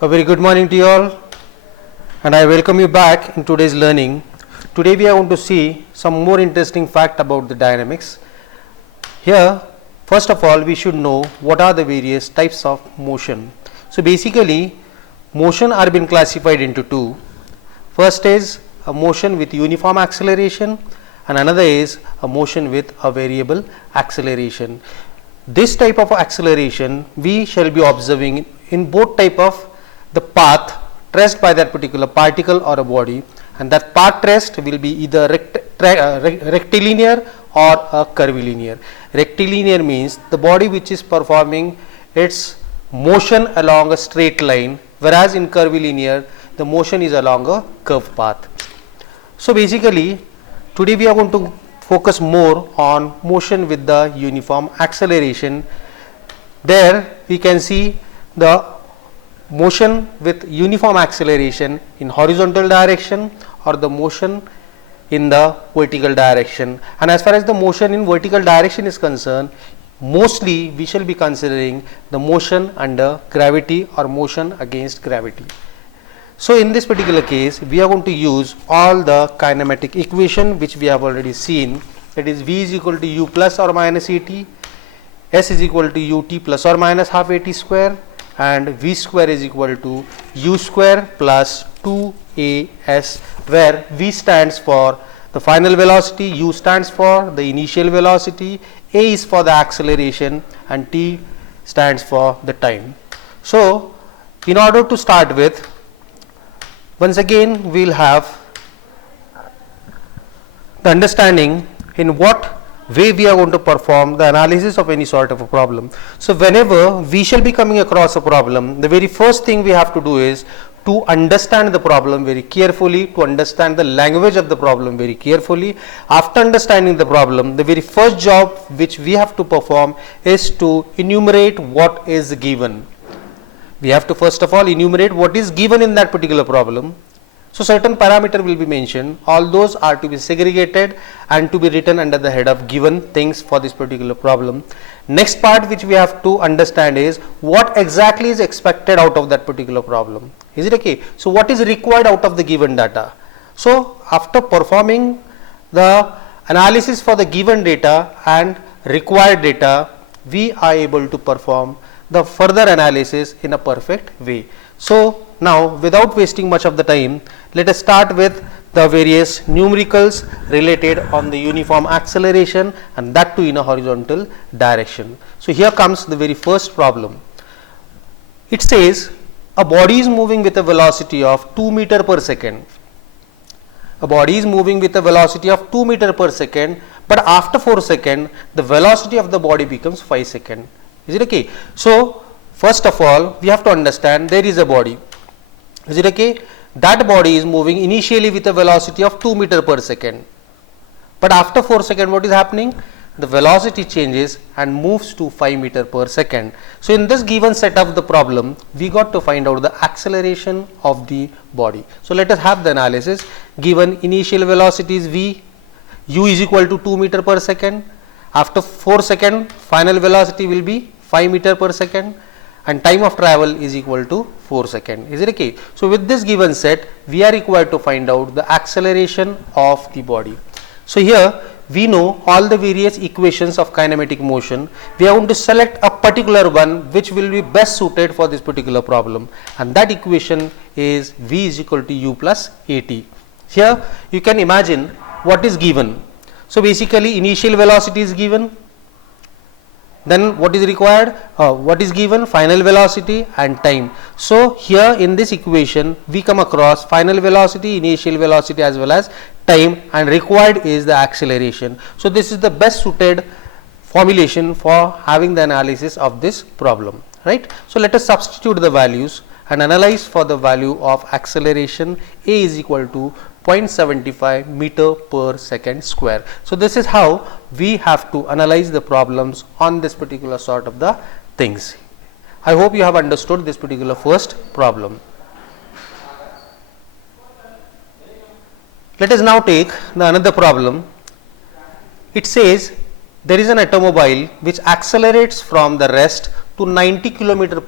A very good morning to you all, and I welcome you back in today's learning. Today we are going to see some more interesting fact about the dynamics. Here, first of all, we should know what are the various types of motion. So basically, motion are been classified into two. First is a motion with uniform acceleration, and another is a motion with a variable acceleration. This type of acceleration we shall be observing in both type of the path traced by that particular particle or a body, and that path traced will be either rectilinear or a curvilinear. Rectilinear means the body which is performing its motion along a straight line, whereas in curvilinear the motion is along a curved path. So basically today we are going to focus more on motion with the uniform acceleration. There we can see the motion with uniform acceleration in horizontal direction or the motion in the vertical direction. And as far as the motion in vertical direction is concerned, mostly we shall be considering the motion under gravity or motion against gravity. So in this particular case we are going to use all the kinematic equation which we have already seen, that is V is equal to U plus or minus AT, S is equal to UT plus or minus half AT square, and V square is equal to U square plus 2AS, where V stands for the final velocity, U stands for the initial velocity, A is for the acceleration, and T stands for the time. So in order to start with, once again we will have the understanding in what way we are going to perform the analysis of any sort of a problem. So whenever we shall be coming across a problem, the very first thing we have to do is to understand the problem very carefully, to understand the language of the problem very carefully. After understanding the problem, the very first job which we have to perform is to enumerate what is given. We have to first of all enumerate what is given in that particular problem. So certain parameter will be mentioned, all those are to be segregated and to be written under the head of given things for this particular problem. Next part which we have to understand is what exactly is expected out of that particular problem. Is it okay? So what is required out of the given data? So after performing the analysis for the given data and required data, we are able to perform the further analysis in a perfect way. So now without wasting much of the time, let us start with the various numericals related on the uniform acceleration, and that too in a horizontal direction. So here comes the very first problem. It says a body is moving with a velocity of 2 meter per second. A body is moving with a velocity of 2 meter per second, but after 4 seconds the velocity of the body becomes 5 seconds. Is it okay? So first of all we have to understand there is a body. Is it okay? That body is moving initially with a velocity of 2 meter per second, but after 4 seconds what is happening? The velocity changes and moves to 5 meter per second. So in this given set of the problem, we got to find out the acceleration of the body. So let us have the analysis. Given initial velocity is V, U is equal to 2 meter per second. After 4 seconds final velocity will be 5 meter per second, and time of travel is equal to 4 seconds. Is it okay? So with this given set we are required to find out the acceleration of the body. So here we know all the various equations of kinematic motion. We are going to select a particular one which will be best suited for this particular problem, and that equation is V is equal to U plus AT. Here you can imagine what is given. So basically initial velocity is given, then what is required, what is given, final velocity and time. So here in this equation we come across final velocity, initial velocity as well as time, and required is the acceleration. So this is the best suited formulation for having the analysis of this problem, right? So let us substitute the values and analyze for the value of acceleration. A is equal to 0.75 meter per second square. So this is how we have to analyze the problems on this particular sort of the things. I hope you have understood this particular first problem. Let us now take the another problem. It says there is an automobile which accelerates from the rest to 90 km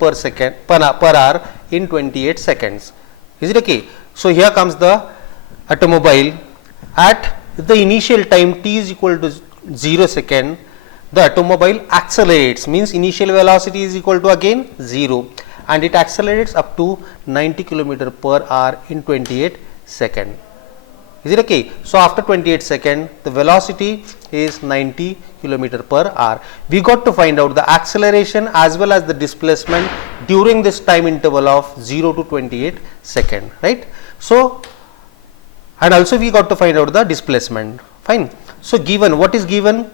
per hour in 28 seconds. Is it okay? So here comes the automobile at the initial time t is equal to 0 second. The automobile accelerates, means initial velocity is equal to again 0, and it accelerates up to 90 km per hour in 28 seconds. Is it okay? So after 28 seconds, the velocity is 90 km per hour. We got to find out the acceleration as well as the displacement during this time interval of 0 to 28 seconds, right? So, and also we got to find out the displacement. Fine. So given, what is given?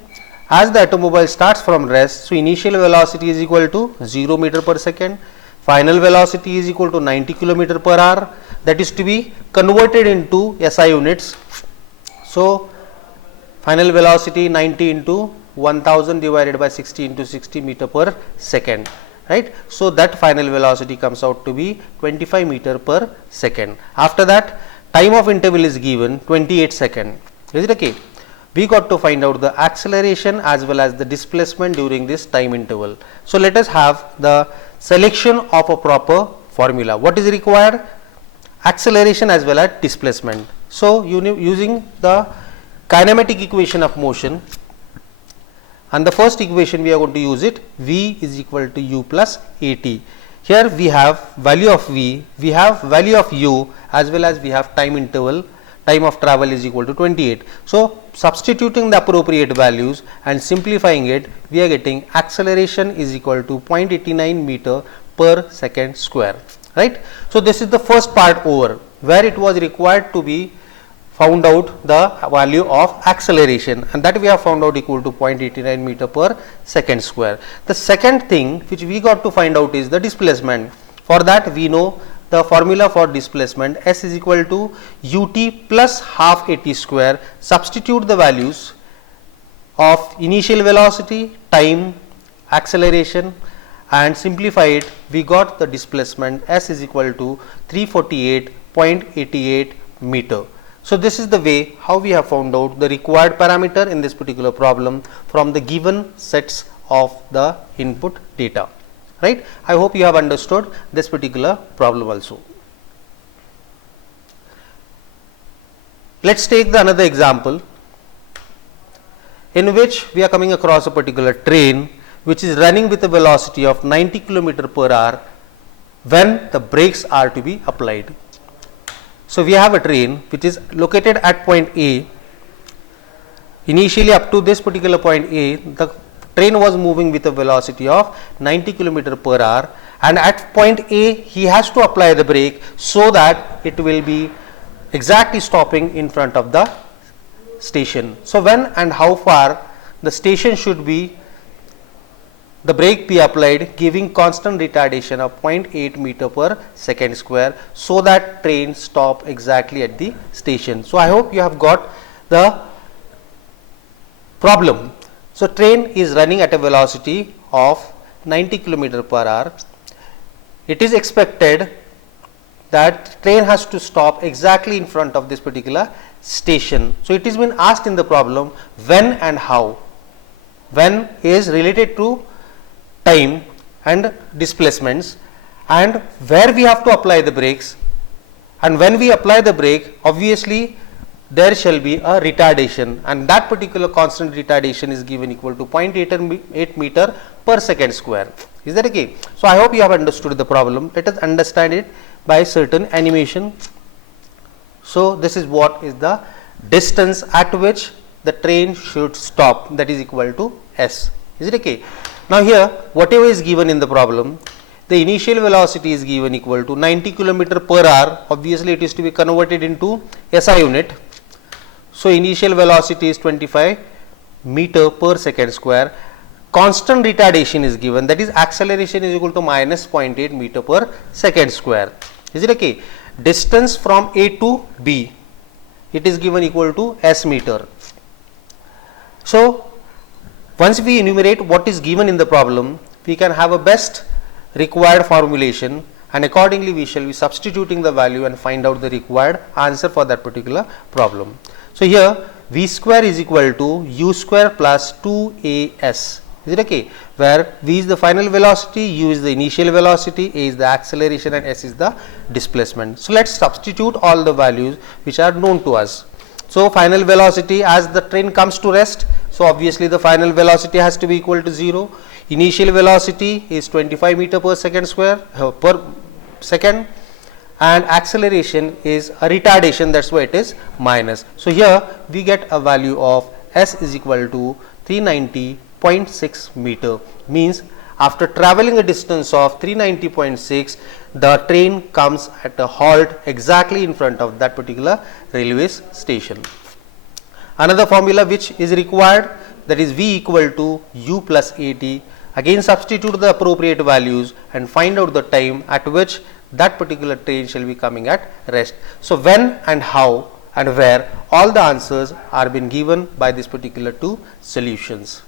As the automobile starts from rest, so initial velocity is equal to 0 meter per second. Final velocity is equal to 90 km per hour. That is to be converted into SI units. So final velocity 90 into 1000 divided by 60 into 60 meter per second, right? So that final velocity comes out to be 25 meter per second. After that, time of interval is given 28 seconds. Is it okay? We got to find out the acceleration as well as the displacement during this time interval. So let us have the selection of a proper formula. What is required? Acceleration as well as displacement. So using the kinematic equation of motion, and the first equation we are going to use it, v is equal to u plus at. Here we have value of v, we have value of u, as well as we have time interval, time of travel is equal to 28. So substituting the appropriate values and simplifying it, we are getting acceleration is equal to 0.89 meter per second square, right? So this is the first part over, where it was required to be found out the value of acceleration, and that we have found out equal to 0.89 meter per second square. The second thing which we got to find out is the displacement. For that, we know the formula for displacement, s is equal to ut plus half at square. Substitute the values of initial velocity, time, acceleration, and simplify it. We got the displacement s is equal to 348.88 meter. So this is the way how we have found out the required parameter in this particular problem from the given sets of the input data, right? I hope you have understood this particular problem also. Let's take another example in which we are coming across a particular train which is running with a velocity of 90 km per hour when the brakes are to be applied. So we have a train which is located at point A. Initially, up to this particular point A, the train was moving with a velocity of 90 km per hour, and at point A he has to apply the brake so that it will be exactly stopping in front of the station. So when and how far the station should be, the brake be applied, giving constant retardation of 0.8 meter per second square, so that train stop exactly at the station. So I hope you have got the problem. So train is running at a velocity of 90 km per hour. It is expected that train has to stop exactly in front of this particular station. So it has been asked in the problem when and how. When is related to time and displacements, and where we have to apply the brakes, and when we apply the brake, obviously there shall be a retardation, and that particular constant retardation is given equal to 0.8 meter per second square. Is that okay? So I hope you have understood the problem. Let us understand it by certain animation. So this is what is the distance at which the train should stop, that is equal to s. Is it okay? Now here, whatever is given in the problem, the initial velocity is given equal to 90 km per hour. Obviously it is to be converted into SI unit. So initial velocity is 25 meter per second square. Constant retardation is given, that is acceleration is equal to minus 0.8 meter per second square. Is it okay? Distance from A to B, it is given equal to s meter. So once we enumerate what is given in the problem, we can have a best required formulation, and accordingly we shall be substituting the value and find out the required answer for that particular problem. So here v square is equal to u square plus 2as Is it okay? Where v is the final velocity, u is the initial velocity, a is the acceleration, and s is the displacement. So let's substitute all the values which are known to us. So final velocity, as the train comes to rest, so obviously the final velocity has to be equal to 0. Initial velocity is 25 meter per second square per second, and acceleration is a retardation, that's why it is minus. So here we get a value of s is equal to 390.6 meter, means after traveling a distance of 390.6, the train comes at a halt exactly in front of that particular railway station. Another formula which is required, that is v equal to u plus at. Again substitute the appropriate values and find out the time at which that particular train shall be coming at rest. So when and how and where, all the answers are been given by this particular two solutions.